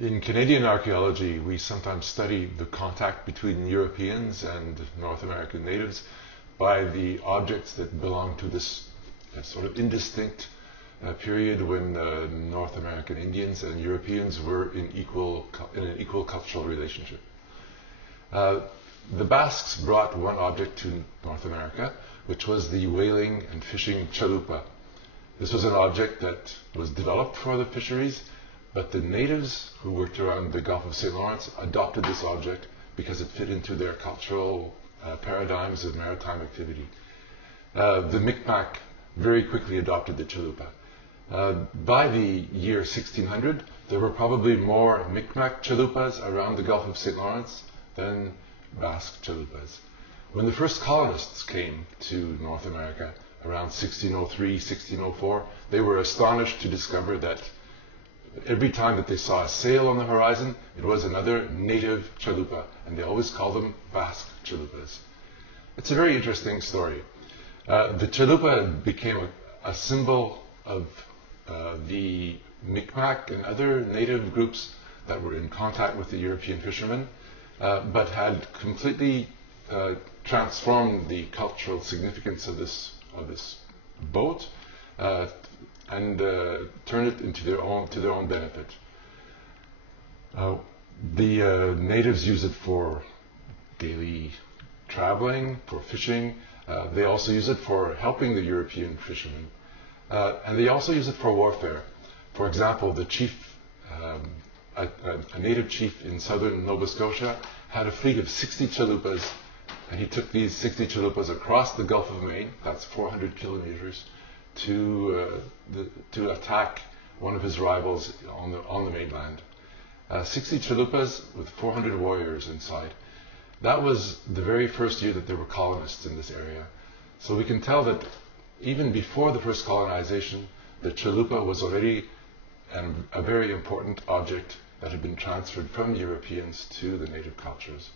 In Canadian archaeology, we sometimes study the contact between Europeans and North American natives by the objects that belong to this sort of indistinct period when North American Indians and Europeans were in an equal cultural relationship. The Basques brought one object to North America, which was the whaling and fishing txalupa. This was an object that was developed for the fisheries, but the natives who worked around the Gulf of St. Lawrence adopted this object because it fit into their cultural paradigms of maritime activity. The Micmac very quickly adopted the txalupa. By the year 1600, there were probably more Micmac txalupas around the Gulf of St. Lawrence than Basque txalupas. When the first colonists came to North America around 1603, 1604, they were astonished to discover that every time that they saw a sail on the horizon, it was another native txalupa, and they always called them Basque txalupas. It's a very interesting story. The txalupa became a symbol of the Micmac and other native groups that were in contact with the European fishermen, but had completely transformed the cultural significance of this boat and turned it into to their own benefit. The natives use it for daily traveling, for fishing. They also use it for helping the European fishermen. And they also use it for warfare. For example, the chief, a native chief in southern Nova Scotia, had a fleet of 60 txalupas, and he took these 60 txalupas across the Gulf of Maine, that's 400 kilometers, to attack one of his rivals on the mainland. 60 txalupas with 400 warriors inside. That was the very first year that there were colonists in this area. So we can tell that even before the first colonization, the txalupa was already a very important object that had been transferred from Europeans to the native cultures.